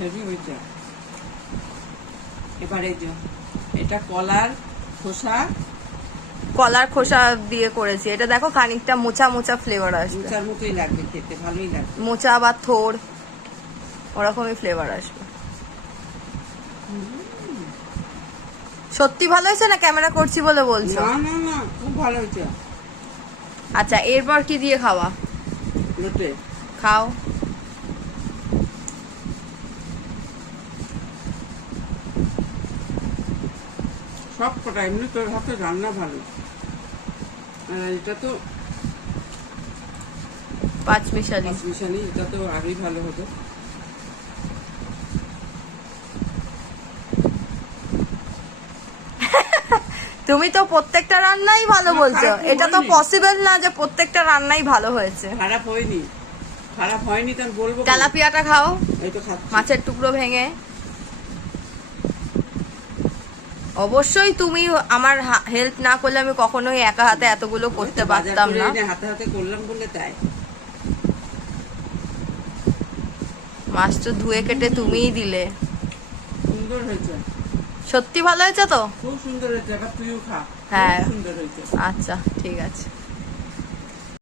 Heavy হয়েছে। এবারে এটা কলার খোসা দিয়ে করেছি। এটা দেখো খানিকটা মোচা মোচা ফ্লেভার আসবে, মোচার মতোই লাগবে খেতে, ভালোই লাগবে। মোচা বা থোড় ওরকমই ফ্লেভার আসবে। সত্যি ভালো হয়েছে না ক্যামেরা করছি বলে বলছো? না না না, খুব ভালো হয়েছে। আচ্ছা, এরপর কি দিয়ে খাওয়া? লোটে খাও। সব কটা এমনি তোর হাতে রান্না ভালো। এটা তো পাঁচ মিশালি, এটা তো আরোই ভালো হতো। তুমি তো প্রত্যেকটা রান্নাই ভালো বলছো, এটা তো পসিবল না যে প্রত্যেকটা রান্নাই ভালো হয়েছে। খারাপ হয়নি তো বলবো। তেলাপিয়াটা খাও, এই তো খাচ্ছি। মাছের টুকরো ভেঙে। অবশ্যই তুমি আমার হেল্প না করলে আমি কখনোই একা হাতে এতগুলো করতে পারতাম না। হাতে হাতে করলাম বলে তাই। মাছ তো ধুয়ে কেটে তুমিই দিলে। সুন্দর হয়েছে, সত্যি ভালো হয়েছে তো? খুব সুন্দর হয়েছে। এবার তুইও খা। হ্যাঁ, সুন্দর হয়েছে। আচ্ছা ঠিক আছে।